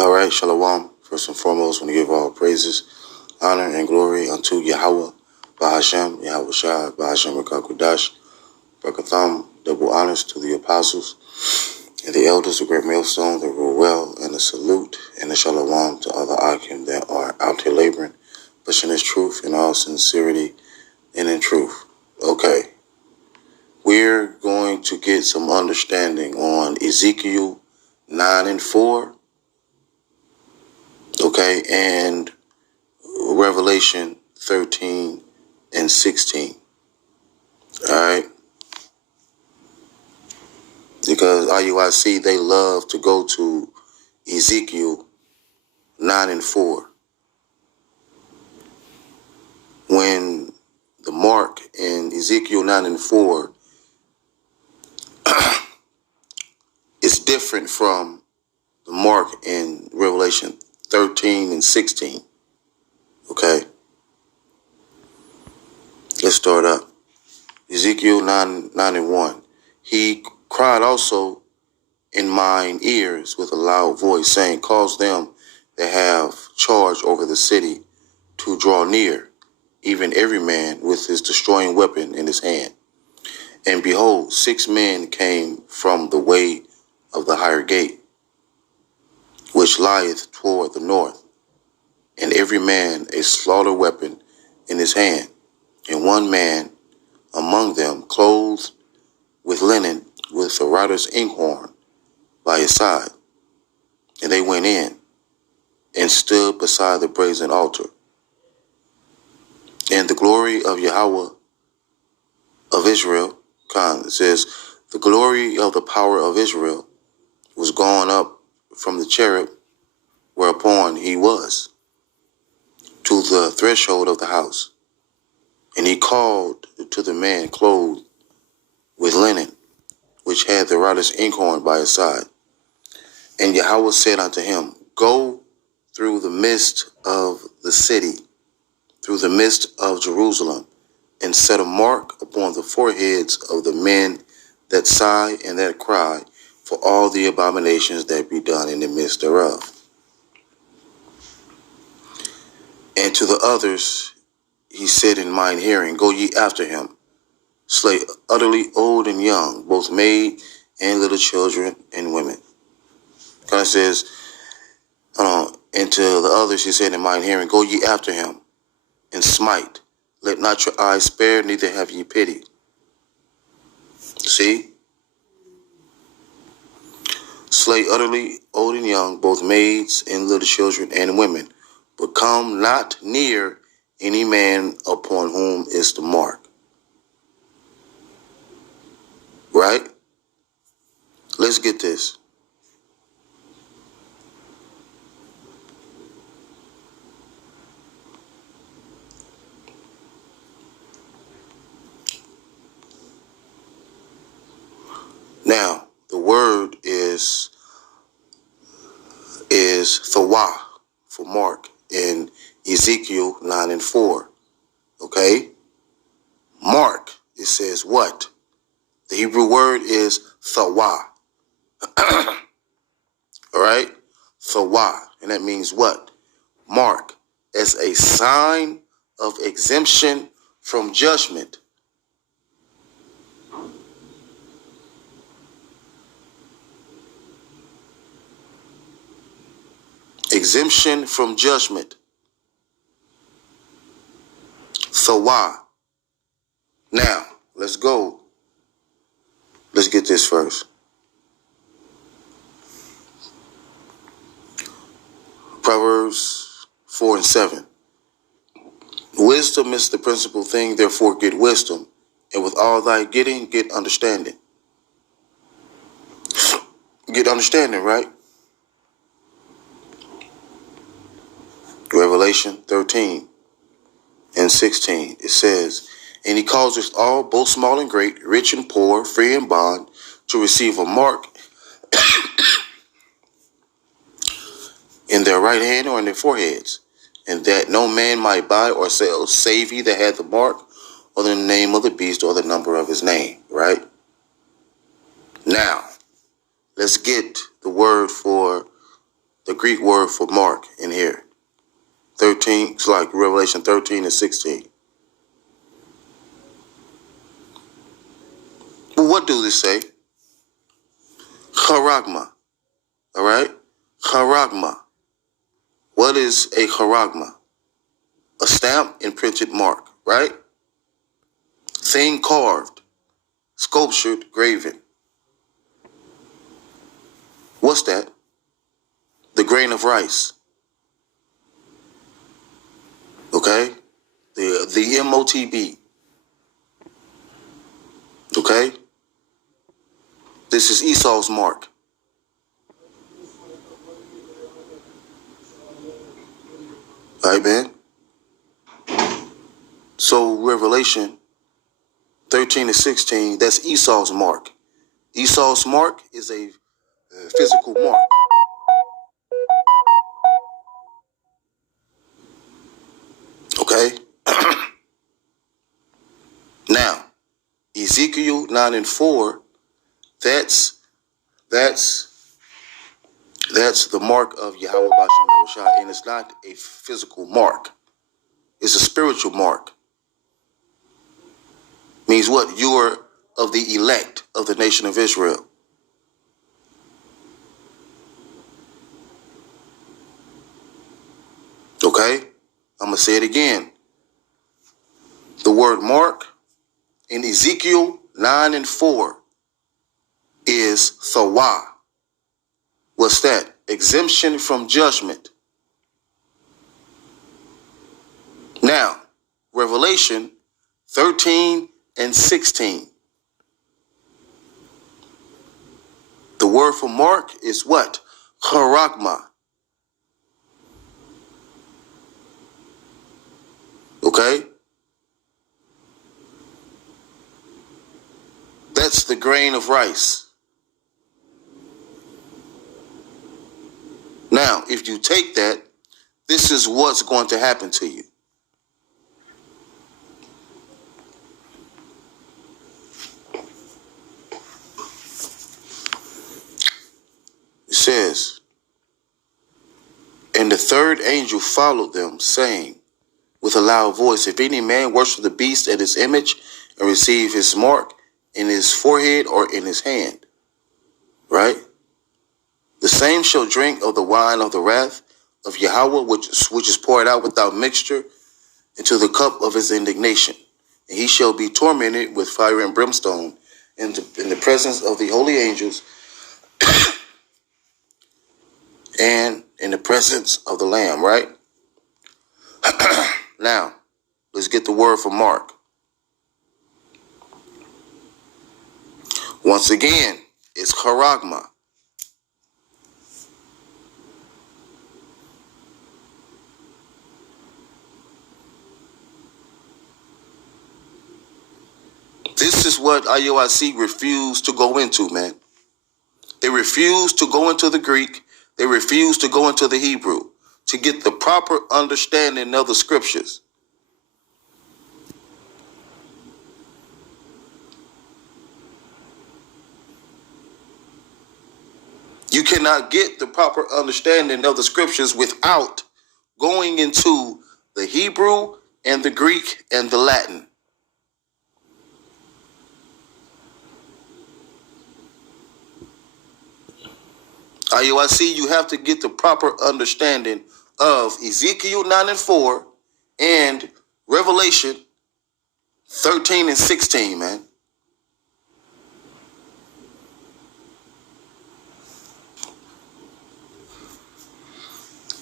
All right, Shalom. First and foremost, I want to give all praises, honor, and glory unto Yahweh, Bahashem, Yahweh Shai, Bahashem Rakakudash, Brakatham, double honors to the apostles and the elders of Great Millstone that rule well, and a salute and a Shalom to all the Akim that are out here laboring, pushing this truth in all sincerity and in truth. Okay, we're going to get some understanding on Ezekiel 9 and 4. Okay, and Revelation 13 and 16. All right, because IUIC, they love to go to Ezekiel 9 and 4 when the mark in Ezekiel 9 and 4 is different from the mark in Revelation 13 and 16. Okay, let's start up. Ezekiel 9 and 1. He cried also in mine ears with a loud voice, saying, cause them that have charge over the city to draw near, even every man with his destroying weapon in his hand. And behold, 6 men came from the way of the higher gate, which lieth toward the north, and every man a slaughter weapon in his hand, and one man among them clothed with linen, with a writer's inkhorn by his side. And they went in and stood beside the brazen altar. And the glory of Yahweh of Israel, it says, the glory of the power of Israel was gone up from the cherub whereupon he was to the threshold of the house. And he called to the man clothed with linen, which had the writer's inkhorn by his side. And Yahweh said unto him, go through the midst of the city, through the midst of Jerusalem, and set a mark upon the foreheads of the men that sigh and that cry for all the abominations that be done in the midst thereof. And to the others he said in mine hearing, go ye after him, slay utterly old and young, both maid and little children and women. God says, and to the others he said in mine hearing, go ye after him, and smite. Let not your eyes spare, neither have ye pity. See? Slay utterly old and young, both maids and little children and women, but come not near any man upon whom is the mark. Right? Let's get this. Now, the word is thawah for mark in Ezekiel 9 and 4. Okay? Mark, it says what? The Hebrew word is thawah. All right? Thawah. And that means what? Mark, as a sign of exemption from judgment. Exemption from judgment. Thawah. Now, let's go. Let's get this first. Proverbs 4 and 7. Wisdom is the principal thing, therefore get wisdom, and with all thy getting, get understanding. Get understanding, right? Revelation 13 and 16, it says, and he causeth all, both small and great, rich and poor, free and bond, to receive a mark in their right hand or in their foreheads, and that no man might buy or sell, save he that had the mark, or the name of the beast, or the number of his name, right? Now, let's get the word for the Greek word for mark in here. 13, it's like Revelation 13 and 16. But what do this say? Charagma. All right? Charagma. What is a charagma? A stamp and printed mark, right? Thing carved, sculptured, graven. What's that? The grain of rice. Okay? The MOTB. Okay? This is Esau's mark. All right, man? So Revelation 13 and 16, that's Esau's mark. Esau's mark is a physical mark. Okay? Now, Ezekiel 9 and 4, that's the mark of Yahweh Bashem Yahushua, and it's not a physical mark. It's a spiritual mark. Means what? You are of the elect of the nation of Israel. Okay? I'm going to say it again. The word mark in Ezekiel 9 and 4 is Thawa. What's that? Exemption from judgment. Now, Revelation 13 and 16. The word for mark is what? Charagma. Okay? That's the grain of rice. Now, if you take that, this is what's going to happen to you. It says, and the third angel followed them, saying with a loud voice, if any man worship the beast and his image and receive his mark in his forehead or in his hand, right? The same shall drink of the wine of the wrath of Yahweh, which is poured out without mixture into the cup of his indignation. And he shall be tormented with fire and brimstone in the presence of the holy angels and in the presence of the Lamb, right? Now, let's get the word for mark. Once again, it's charagma. This is what IUIC refused to go into, man. They refused to go into the Greek. They refused to go into the Hebrew to get the proper understanding of the scriptures. You cannot get the proper understanding of the scriptures without going into the Hebrew and the Greek and the Latin. IUIC, you have to get the proper understanding of Ezekiel 9 and 4 and Revelation 13 and 16, man.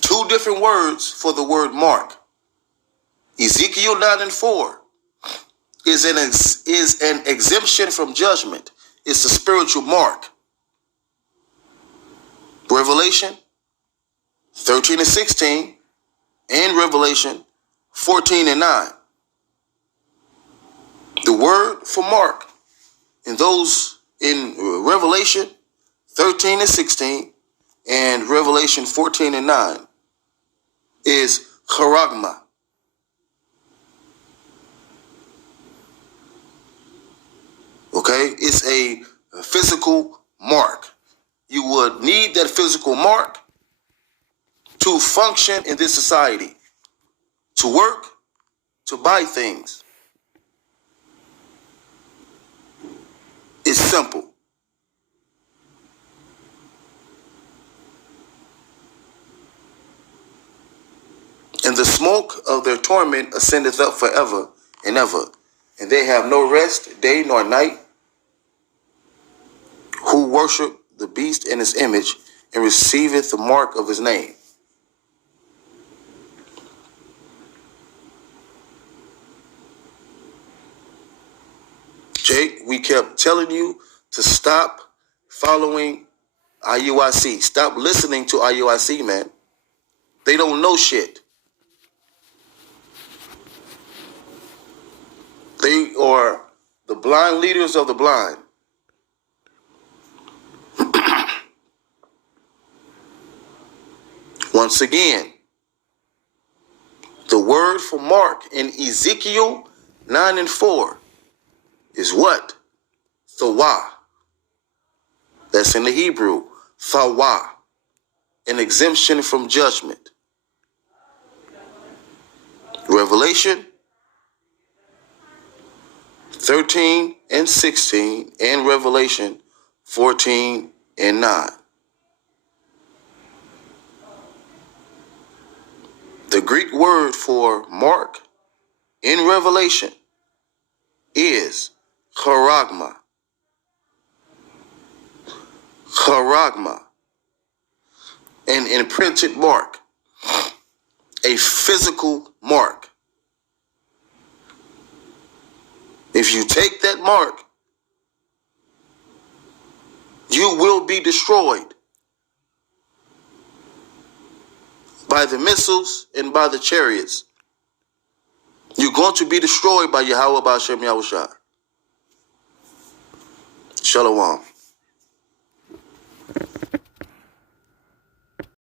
Two different words for the word mark. Ezekiel 9 and 4 is an exemption from judgment. It's a spiritual mark. Revelation 13 and 16 and Revelation 14 and 9. The word for mark in those in Revelation 13 and 16 and Revelation 14 and 9 is charagma. Okay? It's a physical mark. You would need that physical mark to function in this society, to work, to buy things. It's simple. And the smoke of their torment ascendeth up forever and ever. And they have no rest, day nor night, who worship the beast in his image and receiveth the mark of his name. Jake, we kept telling you to stop following IUIC. Stop listening to IUIC, man. They don't know shit. They are the blind leaders of the blind. Once again, the word for mark in Ezekiel 9 and 4 is what? Thawah. That's in the Hebrew. Thawah. An exemption from judgment. Revelation 13 and 16 and Revelation 14 and 9. The Greek word for mark in Revelation is charagma. Charagma. An imprinted mark. A physical mark. If you take that mark, you will be destroyed by the missiles and by the chariots. You're going to be destroyed by Yahweh Ba'ashem Yahushua. Shalom.